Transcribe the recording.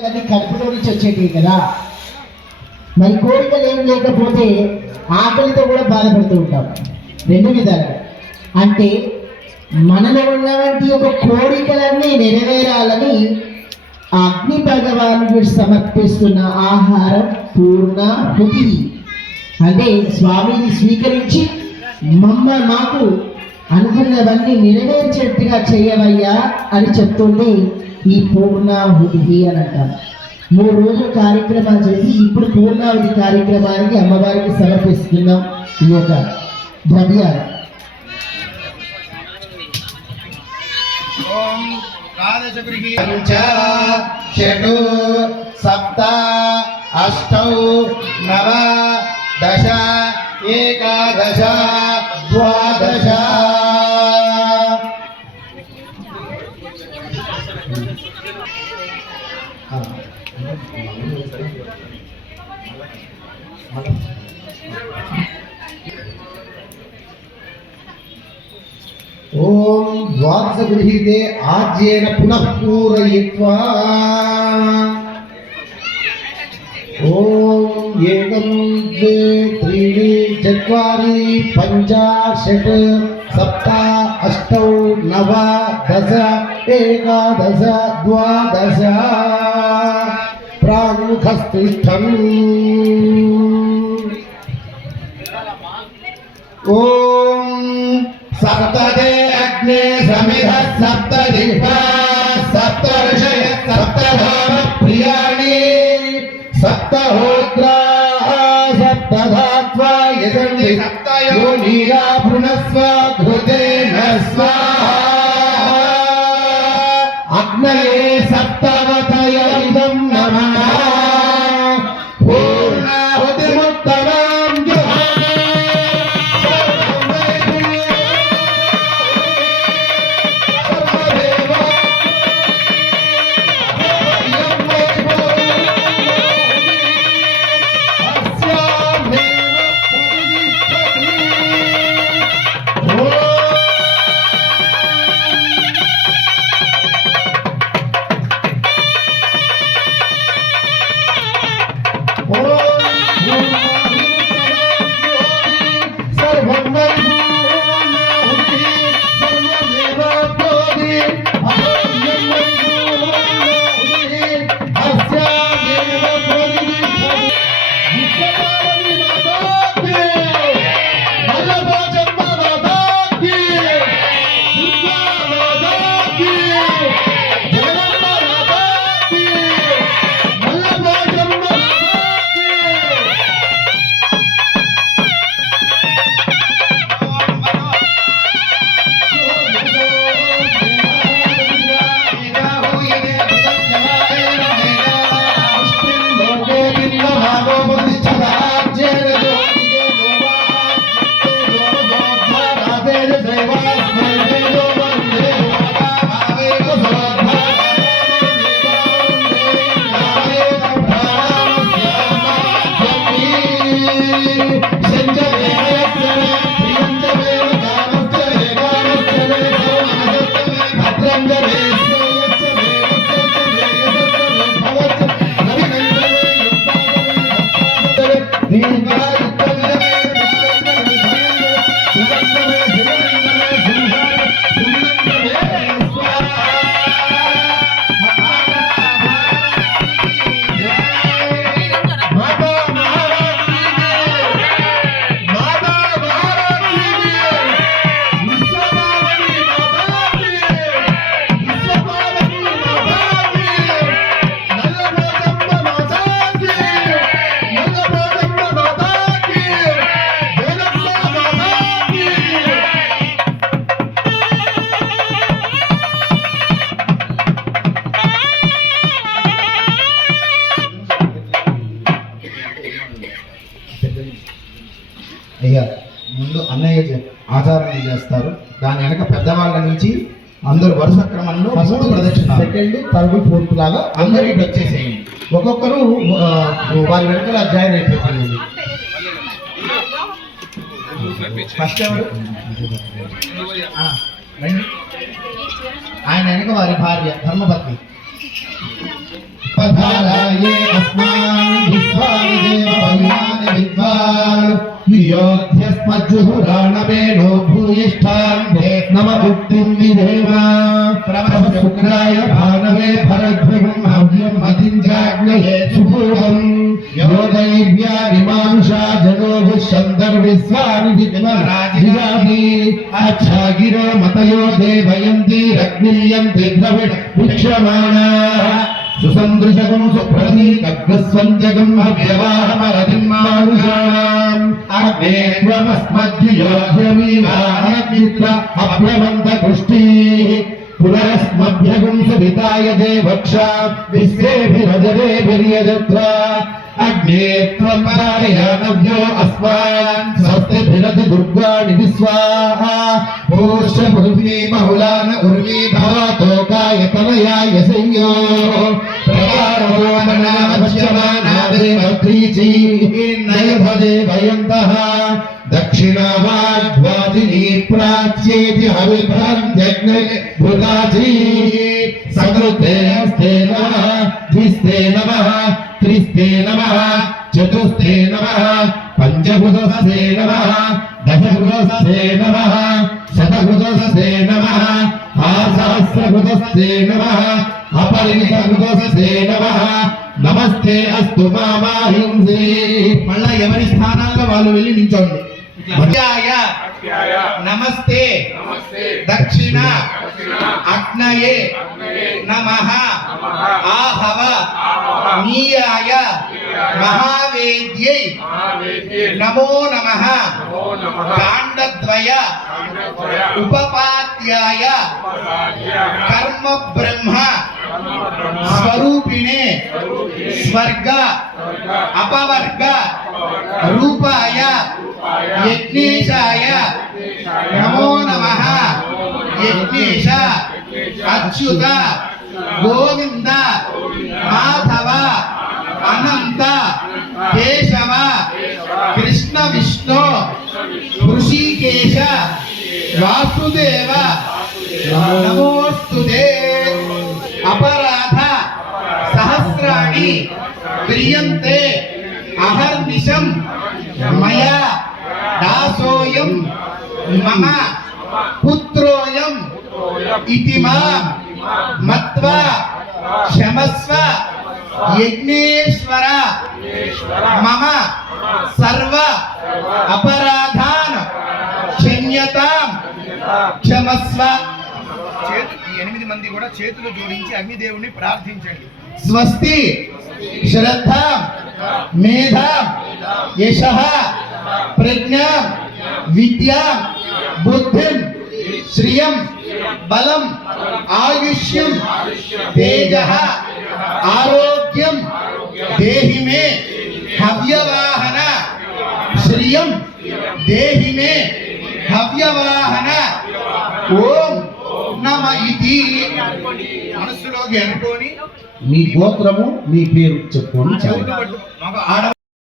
కోరికలన్నీ కడుపులో నుంచి వచ్చేటివి కదా. మరి కోరికలు ఏం లేకపోతే ఆకలితో కూడా బాధపడుతూ ఉంటాం. రెండు విధాలుగా అంటే మనలో ఉన్నటువంటి ఒక కోరికలన్నీ నెరవేరాలని అగ్ని భగవానుడు సమర్పిస్తున్న ఆహారం పూర్ణాహుతి. అంటే స్వామిని స్వీకరించి మాకు అనుకున్నవన్నీ నెరవేర్చేట్టుగా చేయవయ్యా అని చెప్తుంది ఈ పూర్ణాహుతి అని అంటారు. 3 రోజులు కార్యక్రమాలు చేసి ఇప్పుడు పూర్ణాహుతి కార్యక్రమానికి అమ్మవారికి సమర్పిస్తున్నాం ఈ యొక్క ద్రవ్యాలు. పంచ షటు సప్త అష్టౌ నవ దశ ఏకాదశ ద్వాదశ. ఓం ద్వాదశ గృహీతే ఆజ్యేన పునః పూరయిత్వా. ఓం ఏకం ద్వే త్రీణి చత్వారి పంచ షట్ సప్త అష్టౌ నవ దశ ఏకాదశ ద్వాదశ. ప్రాముఖస్థిష్టం. ఓం సప్తదే అగ్నే సమిధ సప్తదిక్ప సప్తర్షయ సప్తధామ ప్రియాణి సప్తహోత్రా సప్తధాత్వా యజంతి సప్తయోనిరా భృణస్వ ఘృతేన స్వాహా. అగ్నయే సప్తవతయైదం నమః. పూర్ణాహుతిముత్తమాం అయ్యా ముందు అన్నయ్య ఆచారం చేస్తారు. దాని వెనక పెద్దవాళ్ళ నుంచి అందరు వరుస క్రమంలో ఫస్ట్ ప్రదక్షిణ, సెకండ్, థర్డ్, ఫోర్త్ లాగా అందరూ ఇటు వచ్చేసేయండి. ఒక్కొక్కరు వారి వెనకాల జాయిన్ అయిపోతుంది. ఫస్ట్ ఎవరు? ఆయన వెనక వారి భార్య ధర్మపత్ని. पधाराये अस्मान् विश्वानि देवयानि विद्वान् योध्यस्मज्जुहुराणवेणो भूयिष्ठान्ते नम मुक्तिं विधेम प्रभशुक्राय भानवे भरद्भिगं हव्यं मतिञ्जाग्नये सुपूर्वम् योदैव्यानिमानुषा जनो विश्वन्दर्विश्वानि विद्मराजिरादि अच्छा गिरो मतयो देवयन्ति रग्नियन्ति द्रविड भिक्षमाणा सुसन्दृशकं सुप्रतीकग्रस्वञ्जकं हव्यवाहमरतिं मानुषाणाम् अग्ने त्वमस्मद्युयोध्यमीवाहमित्र अभ्यवन्तपुष्टिः पुनरस्मभ्यगं सुविताय देवक्षा विश्वेभिरजरेभिर्यजत्रा अग्ने त्वं पारयानव्यो अस्मान् स्वस्तिभिरति दुर्गाणि विश्वाहा पूष्य पृथ्वी बहुलान उर्वी भवतोकाय तनयाय संयो प्रकारो मनावश्यमाना देवत्रीची नयभदेवयन्तः दक्षिणावाद्वादिनी प्राच्येति हविभ्रान्त्यग्ने भृताची सकृते हस्ते नमः द्विस्ते नमः त्रिस्ते नमः चतुस्ते नमः पंचभुतस्ते नमः दशभुतस्ते नमः शतभुतस्ते नमः आसहस्रभुतस्ते नमः अपरिमितभुतस्ते नमः नमस्ते अस्तु मामाहिंसी మళ్ళా ఎవరి స్థానాల్లో వాళ్ళు వెళ్ళి నించోండి నమస్తే దక్షిణ అగ్నయే నమః ఆహవ నీయాయ మహావేద్యై నమో నమః కాండద్వయ ఉపపాద్యాయ కర్మ బ్రహ్మ స్వరూపిణే స్వర్గ అపవర్గ రూపాయ యజ్ఞేశాయ నమో నమః యజ్ఞేశ అచ్యుత గోవింద మాధవ అనంత కేశవ కృష్ణ విష్ణు ఋషికేశ వాసుదేవ నమోస్తుతే అపరాధ సహస్రాణి క్రియంతే అహర్నిశం మయా దాసోయం మమ పుత్రోయం ఇతి మాం మత్వా క్షమస్వ యజ్ఞేశ్వర మమ సర్వ అపరాధాన్ క్షమ్యతాం క్షమస్వ. ఈ 8 మంది కూడా చేతులు జోడించి అగ్నిదేవుని ప్రార్థించండి. స్వస్తి శ్రద్ధ మేధ యశ ప్రజ్ఞ విద్య బుద్ధి శ్రియం బలం ఆయుష్యం తేజ ఆరోగ్యం దేహి మే హవ్యవాహన శ్రియం దేహి మే హవ్యవాహన ఓం నమ ఇది మనస్సులోకి అనుకోని మీ గోత్రము మీ పేరు చెప్పుకొని